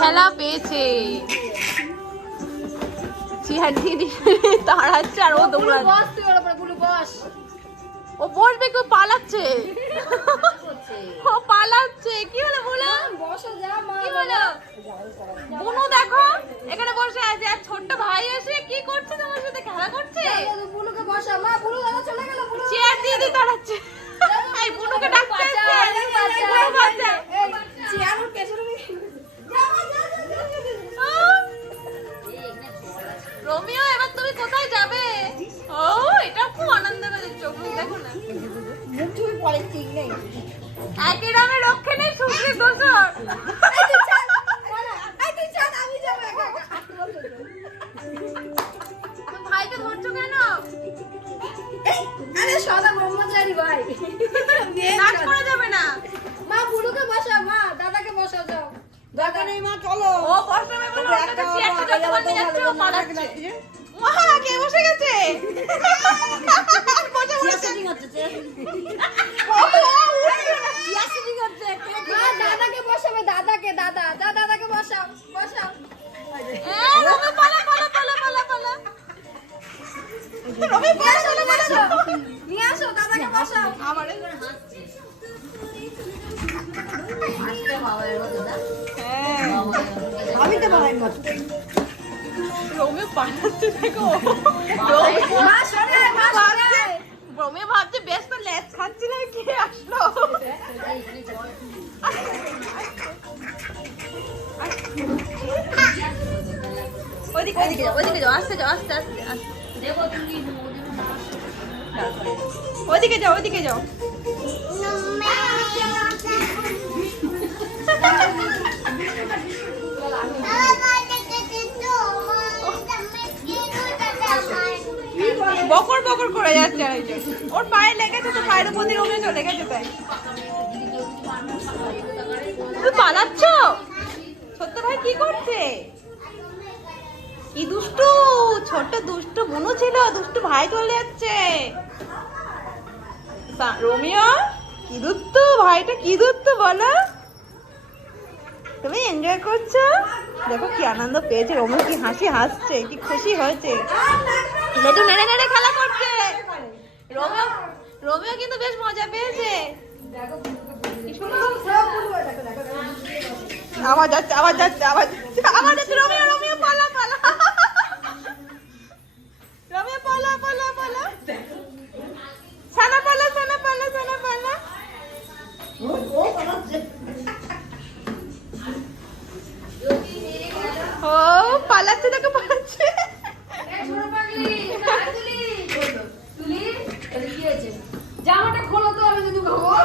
খেলা পেয়েছে। চেয়ার দিয়ে দাঁড়াচ্ছে আর ও দৌড়াচ্ছে। ও বসবে, কেউ পালাচ্ছে। ও পালাচ্ছে। কি হলো বলো? কি হলো? বুনু দেখো এখানে বসে আছে, আর ছোট্ট ভাই এসে কি করছে? তোমার সাথে খেলা করছে। চেয়ার দিয়ে দিয়ে দাঁড়াচ্ছে। এই বুনুকে ডাকতে এসেছে। বুনু বাচ্চা। রোমিও, এবার তুমি কোথায় যাবে? ও, এটা খুব আনন্দ করে। চোখ দেখো না, একই রঙে রক্ষে নেই, শুক্রের দোষর। ভাইকে ধরছো কেন? সদা ব্রহ্মচারী ভাই নাচ করা যাবে না। মা বুড়োকে বসা, মা দাদাকে বসা যাও। দরকার নেই মা, চলো। ও বসবে বলে ওটা চেয়ারটা যতক্ষণ নিয়ে যাচ্ছে ও পালাচ্ছে। মা কে বসে গেছে? বসে বসে মা দাদাকে বসাবে, দাদাকে, দাদাকে বসাও, বসাও। রবি পালা পালা পালা পালা পালা। রবি পালা পালা পালা। নিয়ে আসো দাদাকে বসাও। আমারে আমি তো বাবাই মত। রোমিও পালাচ্ছে দেখো। মা সরে, মা সরে। রোমিও ভাবছে বেশ তো লেজ খাচ্ছিল, কে আসলো? ওইদিকে ওইদিকে যাও, ওইদিকে যাও, আস্তে যাও, আস্তে আস্তে আস্তে। ওইদিকে যাও, ওইদিকে যাও। বকর বকর করে যাচ্ছে আর এই যে। ওর পায়ে লেগেছে তো, পায়ের উপর দিয়ে রোমিও চলে গেছে তাই। তুই পালাচ্ছ? ছোট্ট ভাই কি করছে? কি দুষ্টু, ছোট্ট দুষ্টু বুনু ছিল, দুষ্টু ভাই চলে যাচ্ছে। রোমিও কি দুষ্টু, ভাইটা কি দুষ্টু বলো। তুমি এনজয় করছো? দেখো কি আনন্দ পেয়েছে রোমিও, কি হাসি হাসছে, কি খুশি হয়েছে। লেডু নেড়ে নেড়ে খেলা করছে। রোমিও রোমিও কিন্তু বেশ মজা পেয়েছে। কি সুন্দর। আবার যাচ্ছে, আবার যাচ্ছে, আবার যাচ্ছে, আবার যাচ্ছে। রোমিও রোমিও পালা পালা। রোমিও পালা পালা পালা। সানা পালা, সানা পালা, সানা পালা। ও পালাচ্ছে, দেখো পালাচ্ছে।